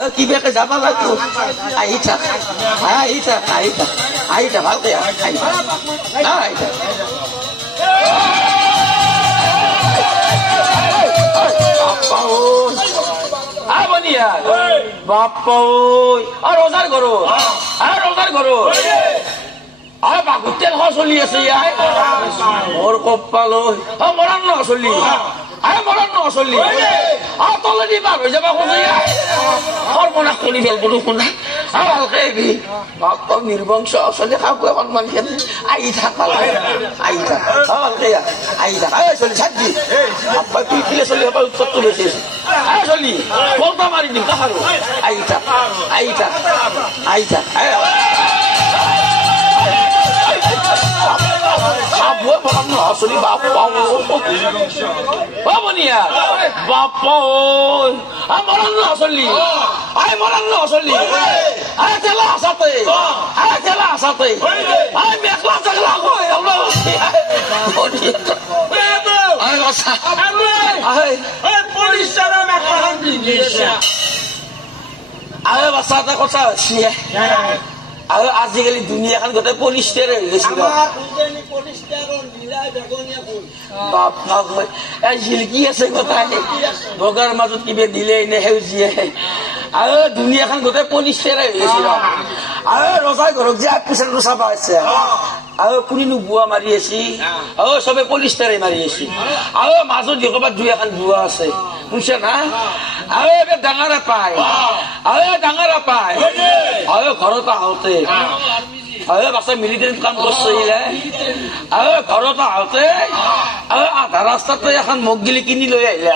কি বেকে যাবা লাগবো আহি থাক ভালকে বাপ্পা আর রোজার করো আর বাকুর তেল চলি আছে মোর কপাল মরান ন চলি চলি আর তলেদি পার হয়ে যাবা খোঁজে সর্বনাশ কৰি ফেলবো শুনা ভালকে আহিবি বাপ্পা নির্বংশ চলি খাবো অকণমান খেল আহি থাক ভালকে ভালকে আহি থাক চলি ছাড় দি বাপ্পা তুই ফিলে চলি হবা উৎসবটো বেশি চলি বলতা মারি দিম তাহারো আহি থাক খাবো বলাম ন চলি বাপ্পা বনিয়া বাপ্পা মরান ন চলি তেলা আসাতে মেঘলা চেঘলা বাচ্চা এটা কথা হৈছে আৰু আজিকালি দুনিয়াখন গোটেই পলিষ্টাৰে হৈ গৈছিল জিলকি আছে গোটাই বগাৰ মাজত কিবা দিলে এনে সেউজীয়া আৰু দুনিয়াখন গোটেই পলিষ্টাৰে হৈ গৈছিল আৰু ৰজাই ঘৰক যে পিছতো চাবা আছে আৰু কোনেনো বুৱা মাৰি আছে চবে পলিষ্টাৰে মাৰি আছে আৰু মাজত ক'ৰবাত দুই এখন বুৱা আছে বুজিছা না আৰু এবাৰ ডাঙৰে পায় আৰু ঘৰত আহোঁতে বাচ্চা মিলিটাৰীত কাম কৰিছিলে আৰু ঘৰত আহোঁতে আধা ৰাস্তাতে এখন মগ গিলি কিনি লৈ আহিলে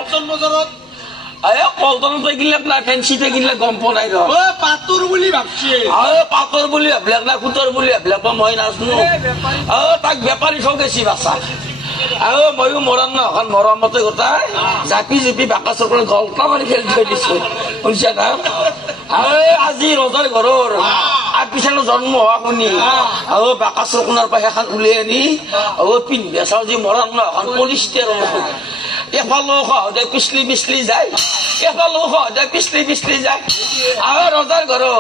পল্টনতে কিনিলে না ফেঞ্চিতে কিনিলে গম পোৱা নাই পাতৰ বুলি ভাবছি পাতৰ বুলি ভাবিলাক না খুতৰ বুলি ভাবিলাক মই নাজানো তাক বেপাৰী ঠগেছি বাচ্চা আৰু ময়ো মৰাণ ন এখন মৰমতে গোটাই জাপি বাকা চৰকাৰে গল্টা মাৰি খেলি থৈ দিছো শুনিছা না আজি ৰজাৰ ঘৰৰ পিছানো জন্ম হোৱা শুনি বাকা চৰকাৰৰ পৰা সেইখন উলিয়াই আনি পিন্ধি চাওঁ যি মৰাণ ন এখন পলিষ্টাৰ এফালো সহজে পিছলি যায় আৰু ৰজাৰ ঘৰত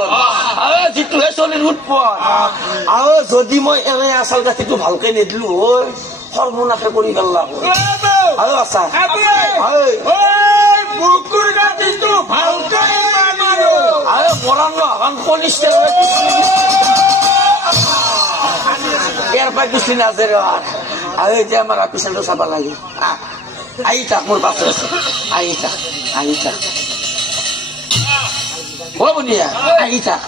যিটোহে চলিৰ উৎপন্ন আৰু যদি মই এনে আচল গাঠিটো ভালকে নিদিলো সৰ্বনাশে কৰি পেলাম আৰু আছা মৰাণ ন পলিষ্টাৰ ইয়াৰ পৰা পিছলি নাযায় আৰু এতিয়া আমাৰ পিছাটো চাব লাগে আহি থাক মোৰ পাছত আছে আহি থাক বনিয়া আহি থাক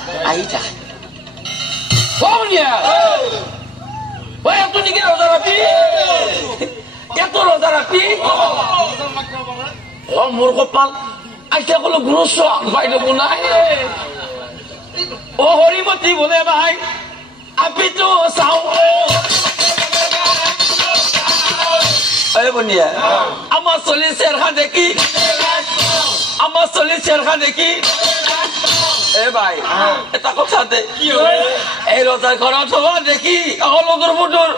বনিয়া এত নেকি ৰজা ৰাতি মোৰ কপাল আইতা কলো গুৰুস্ব বাইদেউ নাই হৰিমতী বোলে ভাই আপিটো চাও বনিয়া আমাৰ চলি চেৰখা দেখি ভাই এটা কথা দে এই ৰজাৰ ঘৰত হবা দেখি লগর মুদুর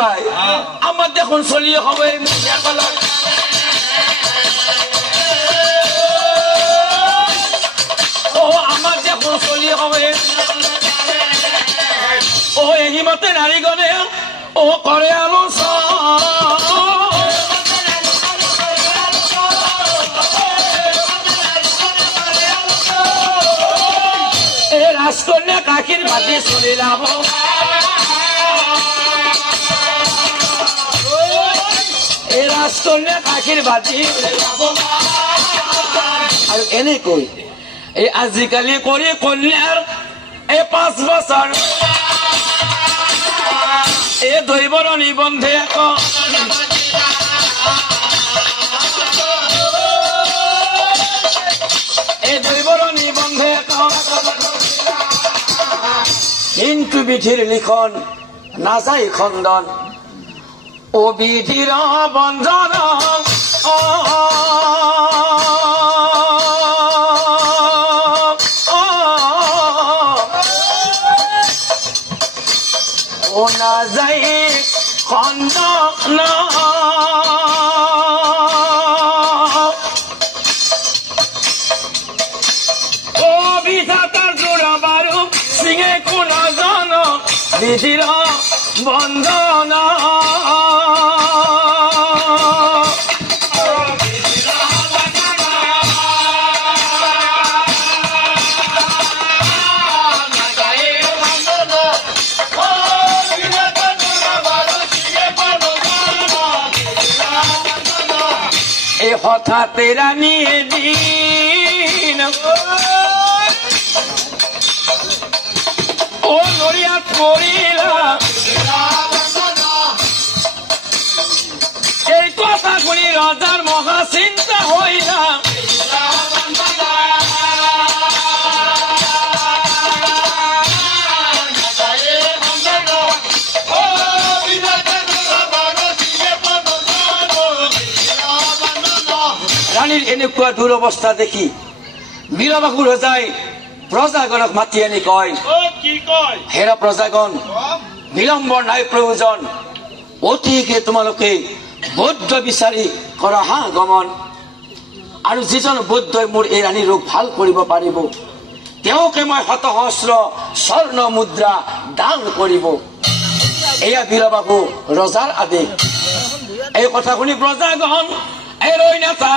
ভাই আমার দেখুন চলি হবে আমার দেখুন চলি হবে এহিমতে নারীগণে করে রাজকন্যা কাকির মাটি চলিলাম রাজকন্যা কাকির বাটি আৰু এনেকৈ এই আজিকালি কৰি কন্যাৰ 5 বছৰ দৈবৰ নিবন্ধে কিন্তু বিধিৰ লিখন নাযায় খণ্ডন বিধিৰ বন্ধন নাযায় খণ্ডন বিধির বন্ধন এ হঠাৎ রানী দিন ও নড়িয়া পড়িলা এই কথা শুনি রাজার মহা চিন্তা হইলা রানীর এনেকুৱা দুৰৱস্থা দেখি মীৰাবাবু ৰজাই প্ৰজাগণক মাতি আনি কয় হেৰা প্ৰজাগণ বিলম্বৰ নাই প্ৰয়োজন অতিকে তোমালোকে বৌদ্ধ বিচাৰি কৰা হা গমন আৰু যিজন বৌদ্ধই মোৰ এই ৰাণী ৰোগ ভাল কৰিব পাৰিব তেওঁকে মই শতসহস্ৰ স্বৰ্ণ মুদ্ৰা দান কৰিব এয়া বীৰবাবু ৰজাৰ আদেশ এই কথা শুনি প্ৰজাগণ ৰই নেতা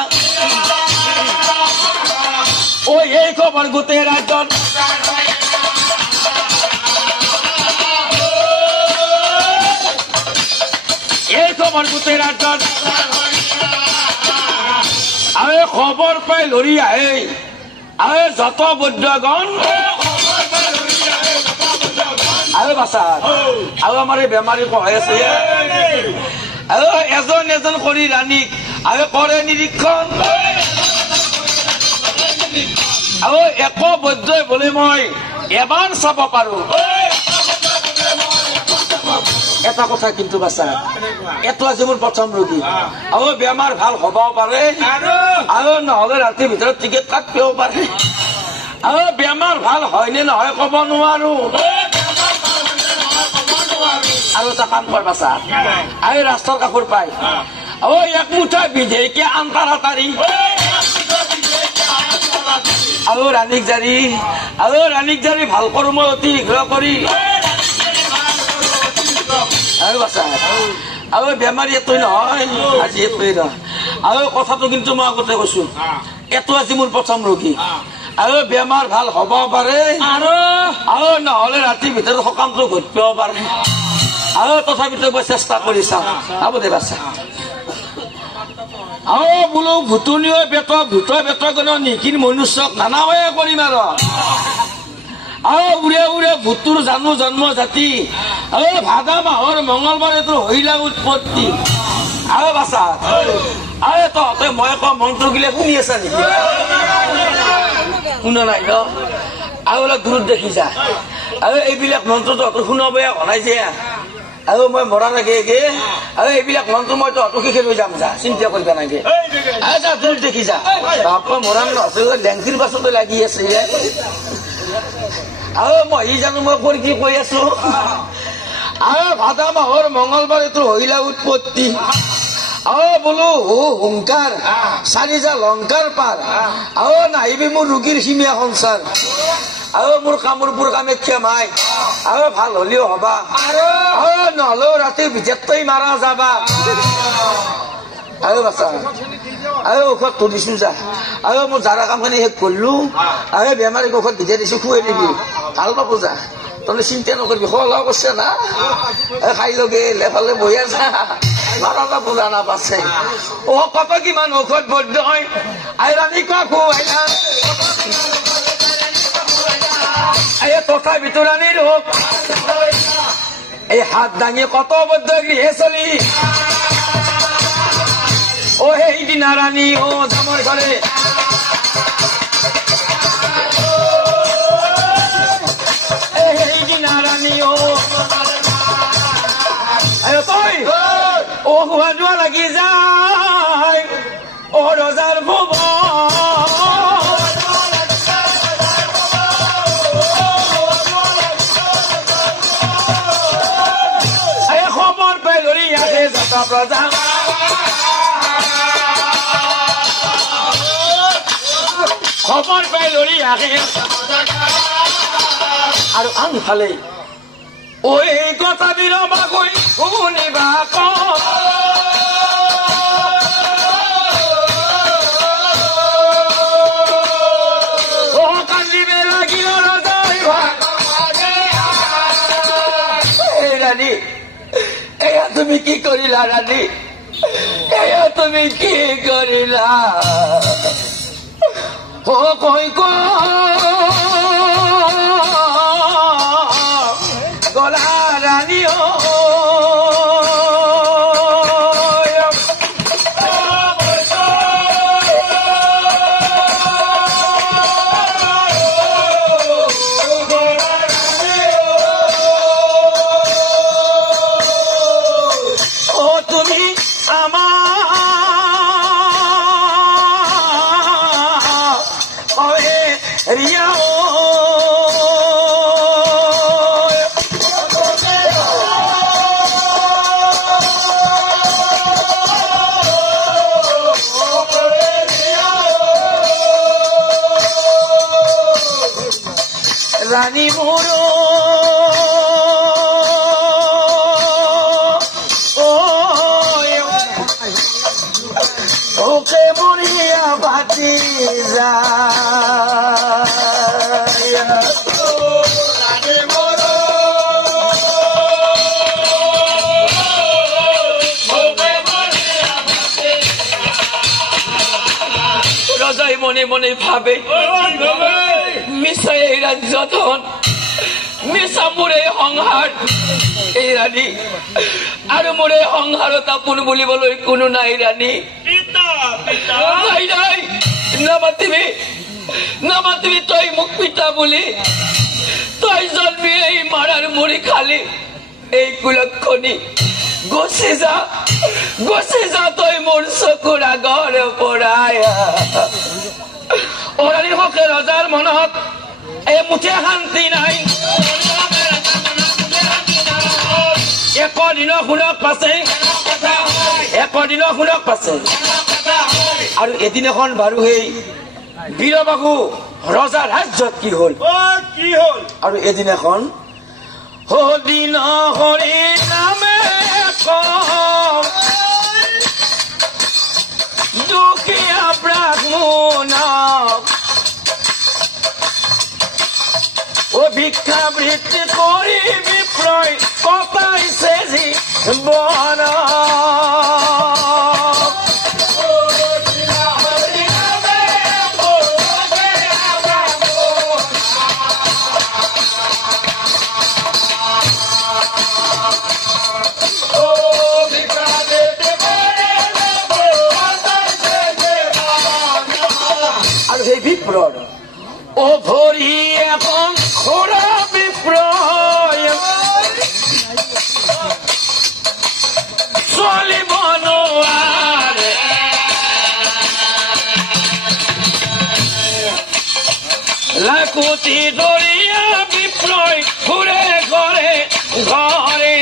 ও এই খবৰ গোটেই ৰাজ্যত এই খবৰ গোটেই ৰাজ্যত আৰে খবৰ পাই লৰি আহে আৰে যত বৌদ্ধগণ আৰে বাসা আৰু আমাৰ এই বেমাৰী কয় আছে আৰু এজন এজন কৰি ৰাণীক আৰু কৰে নিৰীক্ষণ আৰু এক বৌদ্ধই বোলে মই এবাৰ চাব পাৰো এটা কথা কিন্তু বাচা এটো আজি মোৰ প্ৰথম ৰোগী আৰু বেমাৰ ভাল হ'ব পাৰে আৰু নহলে ৰাতিৰ ভিতৰত টিকেট কাটিব পাৰে আৰু বেমাৰ ভাল হয়নে নহয় ক'ব নোৱাৰো আৰু এটা কাম কৰ বাচা আৰু ৰাস্তাৰ কাষৰ পাই ও এক মুঠা বিধেয়কে আনতাৰা তাৰি আৰু ৰাণীক জাৰি ভাল কৰো মই অতি শীঘ্ৰ কৰি আৰু বাচা আৰু বেমাৰী এতই নহয় আজি এতই নহয় আৰু কথাটো কিন্তু মই আগতে কৈছো এটো আজি মোৰ প্ৰথম ৰোগী আৰু বেমাৰ ভাল হ'ব পাৰে আৰু নহলে ৰাতিৰ ভিতৰত সকামটো ঘটিব পাৰে আৰু তথাপিতো মই চেষ্টা কৰি চাম হ'ব দে বাচা বোলো ভুতুনীয় ভূত বেতগণ নিখিন মনুষ্যক নানাৱে কৰিম আৰু উৰে উৰে ভূতুৰ জানো জন্ম জাতি ভাদা মাহৰ মংগলবাৰে তোৰ হইলা উৎপত্তি আৰু বাচা আৰু তহঁতে মই কোৱা মন্ত্ৰ গিলে শুনি আছা নেকি শুনা নাই ন আৰু অলপ দূৰত দেখি যা আৰু এইবিলাক মন্ত্ৰ তহঁতৰ শুনাবই ঘনাই যে আৰু মই মৰাৰ আগে আগে আৰু এইবিলাক মন্ত্ৰ মই তহঁতক শিকাই লৈ যাম যা চিন্তা কৰিবা নাগে যা দূৰ দেখি যা বাপা মৰাণ লেংচিৰ পাছতে লাগি আছে আৰু মই জানো মই কৰি কি কৈ আছো আৰু ভাদা মাহৰ মংগলবাৰে তোৰ হইলা উৎপত্তি বোলো হুংকাৰ চাৰিজা লংকাৰ পাৰ নাহিবি মোৰ ৰোগীৰ সীমীয়া সংসাৰ আৰু মোৰ কামৰূপৰ কামাখ্যা মাই আৰু ভাল হলেও হবা নহলেও ৰাতিৰ ভিতৰত তই মাৰা যাবা আৰু বাচা আৰু ঔষধ তুলিছো যা আৰু মোৰ জাৰা কামখিনি শেষ কৰিলো আৰু বেমাৰীক ঔষধ ভিজাই দিছো খুৱাই দিবি ভাল পাব যা তহঁতে চিন্তা নকৰিবি খোৱা কৰিছে না খাই লগে এফালে বহিয়া যা মাৰা যাব জানা পাছে কত কিমান ঔষধ বৈধ হয় আইৰাণী কোৱা খুৱাই না তথাপিতো ৰাণীৰ হোক এই হাত দাঙি কত বদ্ধ গৃহে চলি সেইদিনা ৰাণী জামৰ ঘৰে সেইদিনা ৰাণী তই হোৱা যোৱা লাগি যায় ৰজাৰ খবৰ পাই ধৰি আহে যত প্ৰজা খবৰ পাই লৰি আহে আৰু আনফালে ওই কথা বিরবা কই শুনিবা কান্দিবে লাগিল রজাই রানী এয়া তুমি কি করিলা রানী এয়া তুমি কি করিলা ও কই গলা রানী ও তুমি আমার রিয়া রানী মোরো ওকে মরিয়া বাতি রজাই মনে মনে ভাবে মিছা এই রাজ্য ধন মিছা মোৰে সংসাৰ এই ৰাণী আৰু মোৰে সংসাৰত আপোন বুলিবলৈ কোনো নাই ৰাণী নাই নাই নামাতিবি তই মোক পিতা বুলি তই জন্মি এই মাৰাৰ মুড়ি খালি এই কুলক্ষণী গুচি যা তই মোৰ চকুৰ আগৰ পৰাই অৰাণীৰ হকে ৰজাৰ মনত এই মুঠে শান্তি নাই একদিনৰ শুনক পাছে আৰু এদিন এখন বাৰু সেই বীৰবাহু ৰজাৰ ৰাজ্যত কি হল আৰু এদিন এখন দিন হৰি নামে দুখীয়া ব্ৰাহ্মণক ভিক্ষাবৃত্তি কৰি বিপ্ৰয় কটাইছে জীৱন আৰু সেই বিপ্ৰৰ ভৰি এখন খোৰা বিপ্ৰয় চলিব নোৱাৰে লাকুতি দৰিয়া বিপ্ৰয় ঘূৰে ঘৰে ঘৰে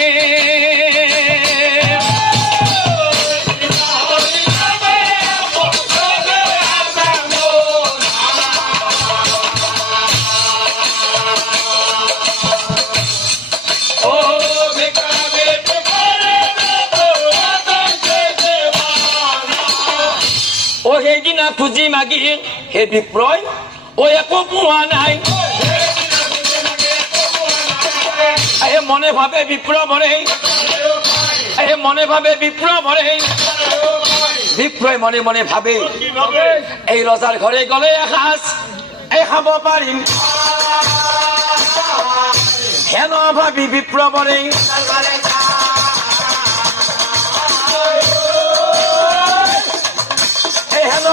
সেইদিনা খুজি মাগি সেই বিপ্ৰয় একো পোৱা নাই মনে ভাবে বিপ্ৰয় মনে মনে ভাবে এই ৰজাৰ ঘৰে গলে এসাঁজ খাব পাৰিম হেন ভাবি বিপ্ৰবৰে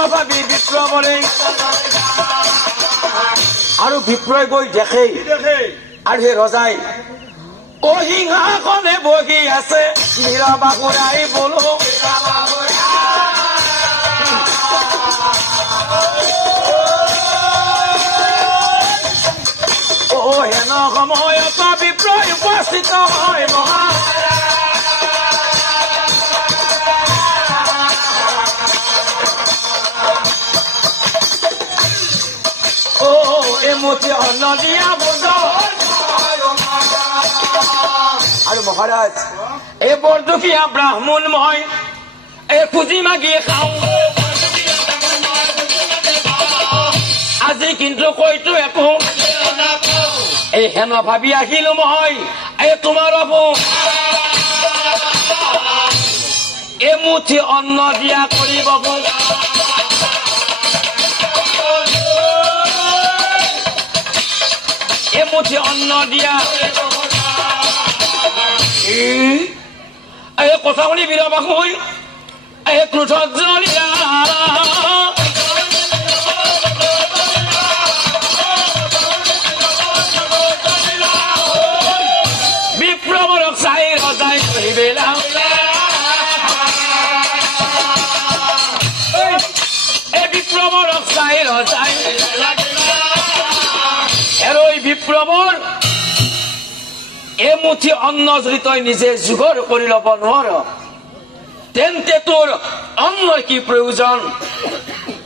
ভাবি বিপ্ৰবৰে আৰু বিপ্ৰয় গৈ দেখে আৰু সেই ৰজাই সিংহাসনে বহি আছে মীৰাবাহুৰাই বোলো হেন সময়ত বিপ্ৰয় উপস্থিত হয় এমুঠি অন্ন দিয়া বুজ মহাৰাজ এই বৰদুখীয়া ব্ৰাহ্মণ মই এই খুজি মাগি খাওঁ আজি কিন্তু কৈতো একো এই হেন ভাবি আহিলো মই এই তোমাৰ এমুঠি অন্ন দিয়া কৰিব এমুঠি অন্ন দিয়া এই কথা শুনি বিৰবাসু এই ক্ৰোধত জ্বলিয়া বিপ্লৱৰক চাই ৰজাই কৰিবেলা এই বিপ্লৱৰক চাই ৰজাই এই বিপ্লৱৰ এমুঠি অন্ন যদি তই নিজে যোগাৰ কৰি ল'ব নোৱাৰ তেন্তে তোৰ অন্নৰ কি প্ৰয়োজন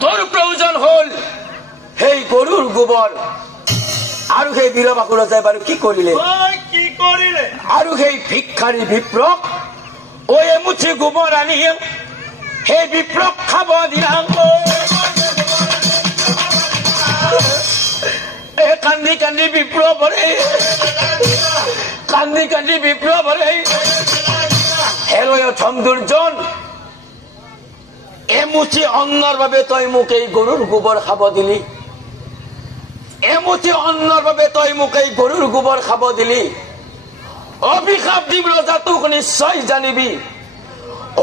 তোৰ প্ৰয়োজন হল সেই গৰুৰ গোবৰ আৰু সেই বীৰবাসু ৰজাই বাৰু কি কৰিলে আৰু সেই ভিক্ষাৰী বিপ্লৱ এমুঠি গোবৰ আনি সেই বিপ্লৱ খাব দিলা কান্দি কান্দি বিপ্লৱৰে কান্দি কান্দি বিপ্লৱৰে হেৰয় থম দুৰ্জন এমুঠি অন্নৰ বাবে তই মোক এই গৰুৰ গোবৰ খাব দিলি এমুঠি অন্নৰ বাবে তই মোক এই গৰুৰ গোবৰ খাব দিলি অভিশাপ দিম ৰজা তোক নিশ্চয় জানিবি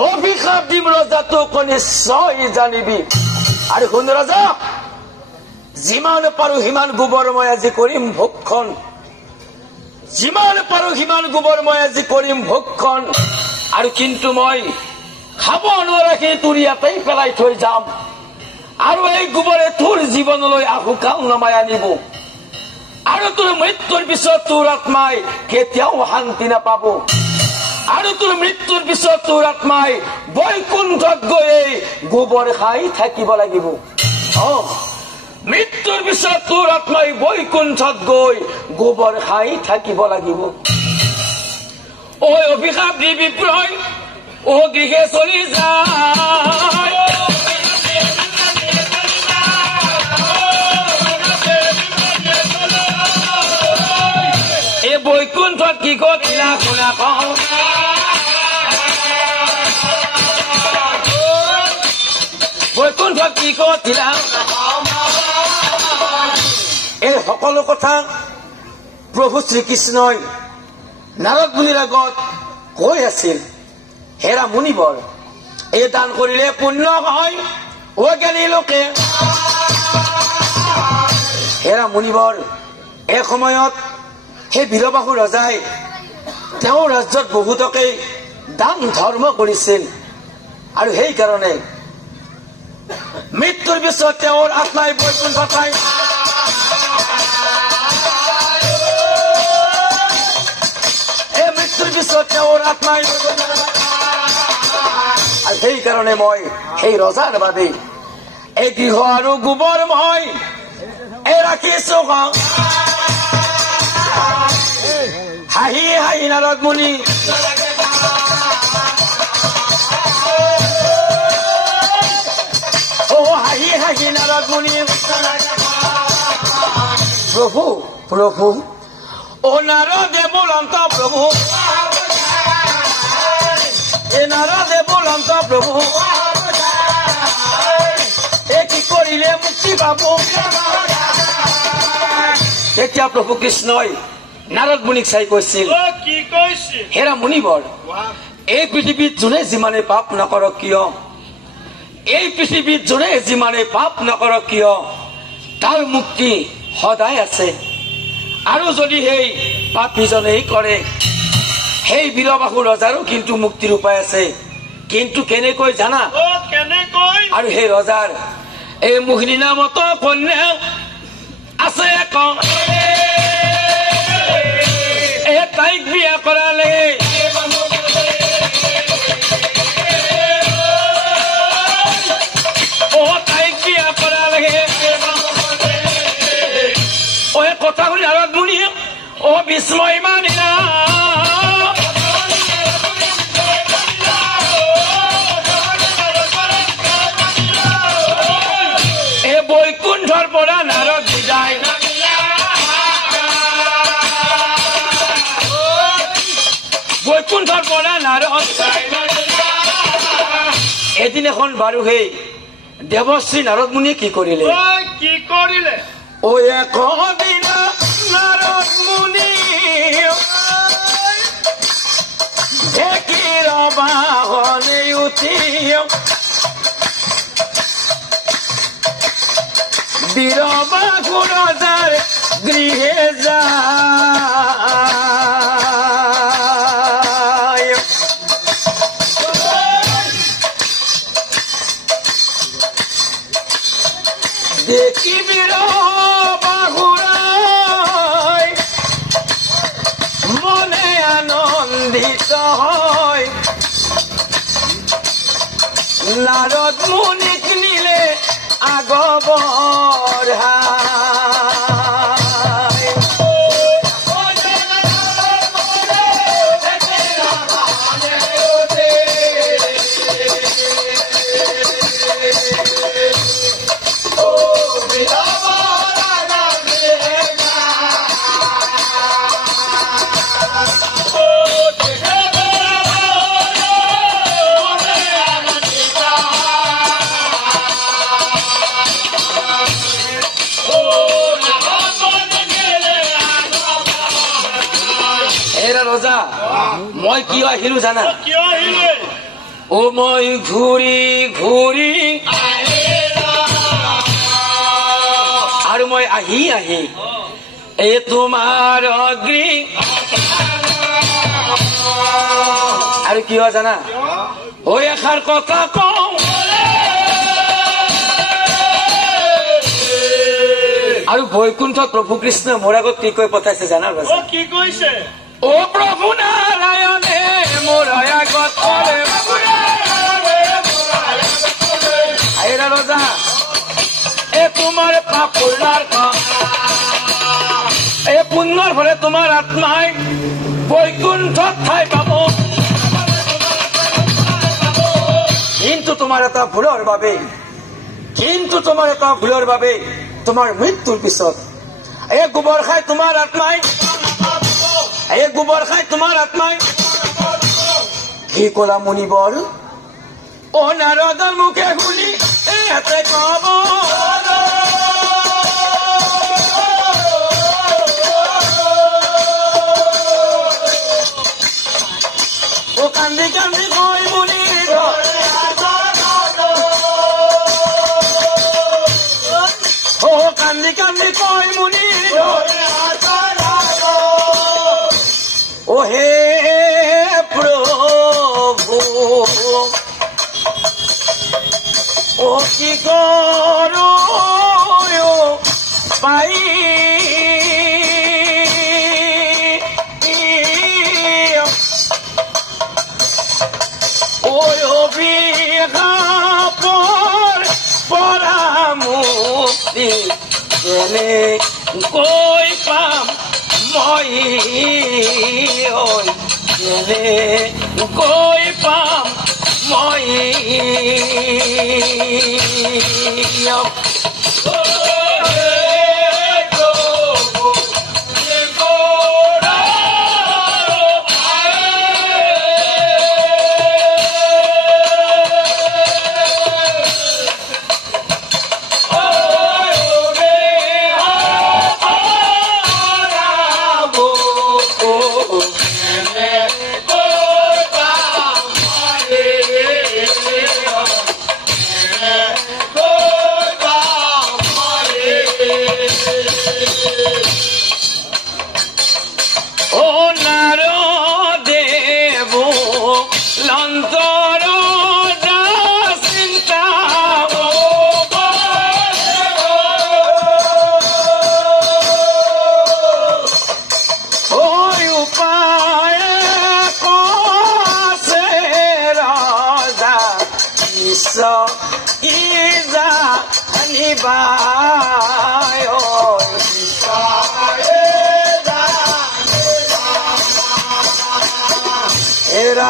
অভিশাপ দিম ৰজা তোক নিশ্চয় জানিবি আৰু শুন ৰজা যিমান পাৰো সিমান গোবৰ মই আজি কৰিম ভক্ষণ যিমান পাৰো সিমান গোবৰ মই আজি কৰিম ভক্ষণ আৰু কিন্তু মই খাব নোৱাৰাকে তোৰ ইয়াতেই পেলাই থৈ যাম আৰু এই গোবৰে তোৰ জীৱনলৈ আহুকাল নমাই আনিব আৰু তোৰ মৃত্যুৰ পিছত তোৰ আত্মাই কেতিয়াও শান্তি নাপাব আৰু তোৰ মৃত্যুৰ পিছত তোৰ আত্মাই বৈকুণ্ঠত গৈ গোবৰ খাই থাকিব লাগিব মৃত্যুৰ পিছত তোৰ আত্মাই বৈকুণ্ঠত গৈ গোবৰ খাই থাকিব লাগিব অভিশাপ দি বিপ্ৰয় গৃহে চলি যায় এই বৈকুণ্ঠত কি কৰিলা শুনা কওঁ বৈকুণ্ঠত কি কৰিলা এই সকলো কথা প্ৰভু শ্ৰীকৃষ্ণই নাৰদ মুনিৰ আগত কৈ আছিল হেৰা মুনিবৰ এই দান কৰিলে পুণ্য হয় জ্ঞানী লোকে হেৰা মুনিবৰ এই সময়ত সেই বীৰবাসু ৰজাই তেওঁৰ ৰাজ্যত বহুতকে দান ধৰ্ম কৰিছিল আৰু সেইকাৰণে মৃত্যুৰ পিছত তেওঁৰ আত্মাই বৈকুণ্ঠ পায় এই মৃত্যুৰ পিছত তেওঁৰ আত্মাই আৰু সেইকাৰণে মই সেই ৰজাৰ বাবে এই গৃহ আৰু গোবৰ মই এই ৰাখিছো হাঁহি হাঁহি নাৰদ মুনি হাঁহি হাঁহি নাৰদ মুনি প্ৰভু প্ৰভু নাৰদে বলন্ত প্ৰভু নাৰদে বলন্ত প্ৰভু কি কৰিলে মুক্তি পাব তেতিয়া প্ৰভু কৃষ্ণই নাৰদ মুনিক চাই কৈছিল হেৰা মুনিবৰ এই পৃথিৱীত যোনে যিমানে পাপ নকৰক কিয় এই পৃথিৱীত যোনে যিমানে পাপ নকৰক কিয় তাৰ মুক্তি সদায় আছে আৰু যদি সেই পাপীজনেই কৰে সেই বীৰবাসু ৰজাৰো কিন্তু মুক্তিৰ উপায় আছে কিন্তু কেনেকৈ জানা আৰু সেই ৰজাৰ এই মোহিনী নামত কন্যা আছে তাইক বিয়া কৰালে তাইক বিয়া কৰালে কথা শুনি নাৰদ মুনি বিস্ময় মানিলা এদিন এখন বাৰু সেই দেৱশ্ৰী নাৰদ মুনিয়ে কি কৰিলে ও একদিনা নাৰদ মুনি ঢেঁকীৰ বাহনে উঠি বীৰবাহু ৰজাৰ গৃহে যায় দেখি বীৰবাহু ৰয় মনে আনন্দিত হয় নাৰদ মুনিক নিলে আগবৰ ৰজা মই কিয় আহিলো জানা ও মই ঘূৰি ঘূৰি আৰু মই আহি আহি এই তোমাৰ অগ্নি আৰু কিয় জানা ঐ এষাৰ কথা কওঁ আৰু বৈকুণ্ঠত প্ৰভু কৃষ্ণ মোৰ আগত কি কৈ পঠাইছে জানা ৰজা কি কৈছে ও প্ৰভু নাৰায়ণে মোৰ আগত আইৰা ৰজা এ তোমাৰ পাপুলাৰ এই পুণ্যৰ ফলে তোমাৰ আত্মাই বৈকুণ্ঠত ঠাই পাব কিন্তু তোমাৰ এটা ভুলৰ বাবে তোমাৰ মৃত্যুৰ পিছত এই গোবৰ খাই তোমাৰ আত্মাই কি কলা মুনিবৰ ও নাৰদৰ মুখে শুনি এতে কব ও কান্দি কান্দি কয় মুনি ও কান্দি কান্দি কয় মুনি ও হে প্রভু ও কি করো পাই ওই অভিঘাপর পরামুক্তি কেনে কই পাম মই কেনে কই পাম মই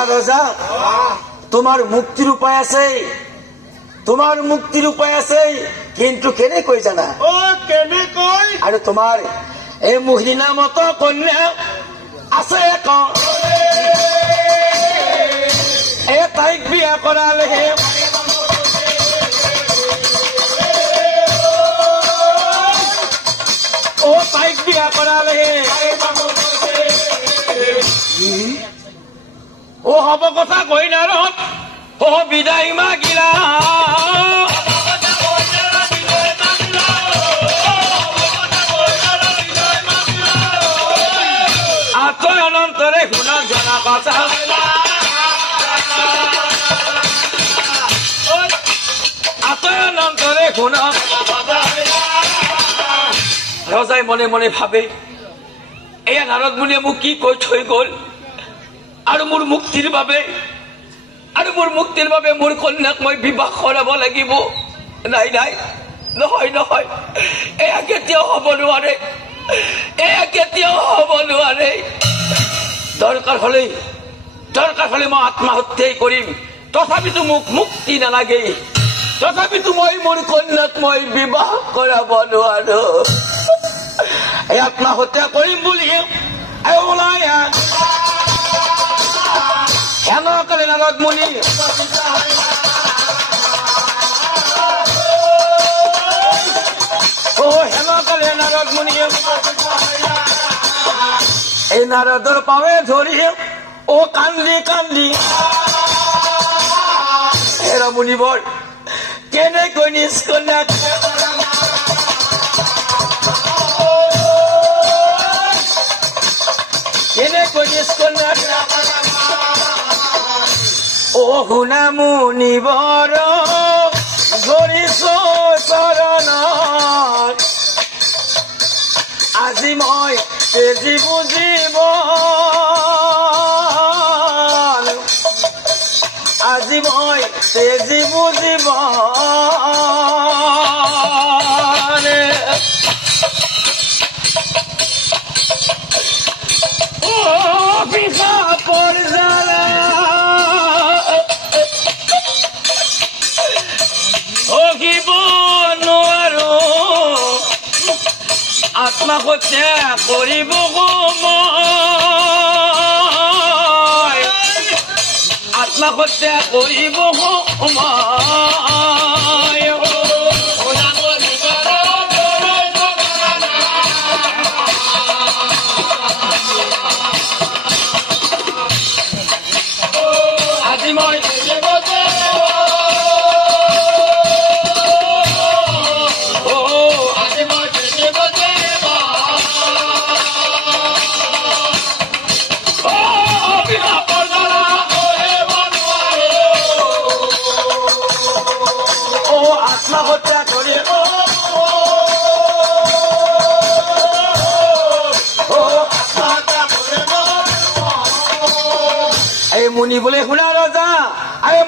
ৰজা তোমাৰ মুক্তিৰ উপায় আছে কিন্তু কেনেকৈ জানা আৰু তোমাৰ এই মোহিনী নামত কন্যা আছে তাইক বিয়া কৰালেহে তাইক বিয়া কৰালেহে হব কথা কৈ নাৰত বিদায় মাগিলা আতৈ অনন্তৰে শুনক জনা কথা আতৈ অনন্তৰে শুনক ৰজাই মনে মনে ভাবে এয়া নাৰদ মুনিয়ে মোক কি কৈ থৈ গল আৰু মোৰ মুক্তিৰ বাবে মোৰ কন্যাক মই বিবাহ কৰাব লাগিব নাই নাই নহয় নহয় এয়া কেতিয়াও হ'ব নোৱাৰে দৰকাৰ হলে মই আত্মহত্যাই কৰিম তথাপিতো মোক মুক্তি নালাগে তথাপিতো মই মোৰ কন্যাক মই বিবাহ কৰাব নোৱাৰো এই আত্মহত্যা কৰিম বুলি ওলাই হেনকালে নাৰদ মুনি হেনকালে নাৰদ মুনি এই নাৰদৰ পাৱে ধৰি কান্দি কান্দি হেৰা মুনিবৰ কেনেকৈ নিজ কন্যাক শুনা মুনিবৰ ধৰিছো চৰণত আজি মই তেজি বুজিব বিষাপৰ জ্বালা সহিব নোৱাৰো আত্মহত্যা কৰিব সময় আত্মহত্যা কৰিব সময় আজি মই আত্মহত্যা কৰি এই মুনি বোলে শুনা ৰজা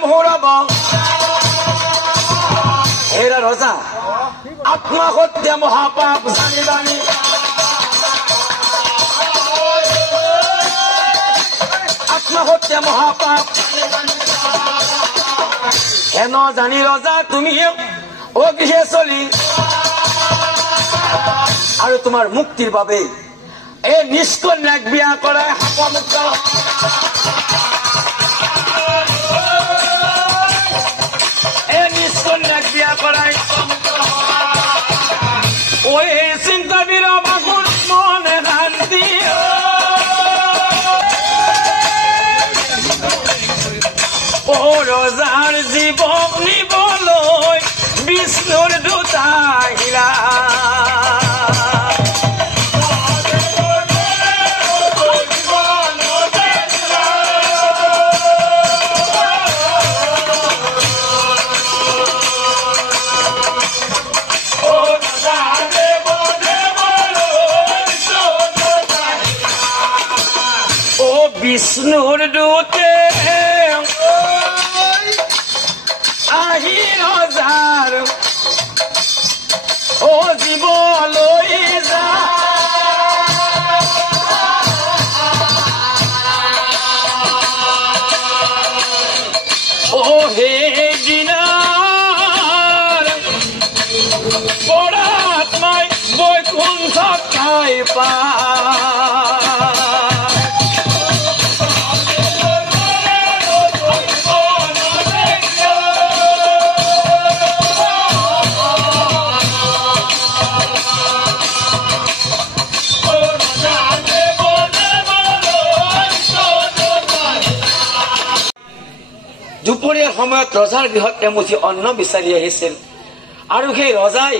মোহৰাব হেৰা ৰজা আত্মহত্যা মহাপাপ জানি জানি আত্মহত্যা মহাপাপ হেন জানি ৰজা তুমি গৃহে চলি আৰু তোমাৰ মুক্তিৰ বাবে এই নিজ কন্যাক বিয়া কৰাই সাপমুক্ত নিজ কন্যাক বিয়া কৰাই চিন্তা বিৰমাকুৰ মনে শান্তি ৰজাৰ জীৱক নিবলৈ বিষ্ণুৰ দুটা আহিলা বিষ্ণুৰ দূতে আহি ৰজাৰ জীৱ লৈ যা সেইদিনাৰ পৰা আত্মাই বৈকুণ্ঠত ঠাই পা সময়ত ৰজাৰ গৃহত এমুঠি অন্ন বিচাৰি আহিছিল আৰু সেই ৰজাই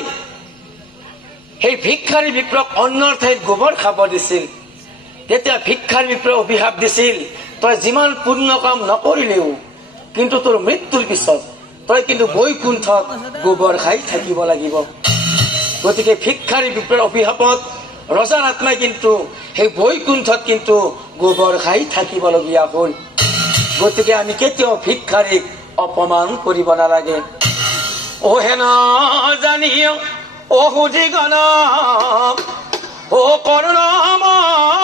সেই ভিক্ষাৰী বিপ্ৰক অন্নৰ ঠাইত গোবৰ খাব দিছিল। তেতিয়া ভিক্ষাৰী বিপ্ৰ অভিশাপ দিছিল, তই যিমান পুণ্য কাম নকৰিলেও কিন্তু তোৰ মৃত্যুৰ পিছত তই কিন্তু বৈকুণ্ঠত গোবৰ খাই থাকিব লাগিব। গতিকে ভিক্ষাৰী বিপ্ৰৰ অভিশাপত ৰজাৰ আত্মাই কিন্তু সেই বৈকুণ্ঠত কিন্তু গোবৰ খাই থাকিবলগীয়া হল। গতিকে আমি কেতিয়াও ভিক্ষাৰীক অপমান কৰিব নালাগে। ও হেন জানিও ও সুধি গণ ও কৰুণাময়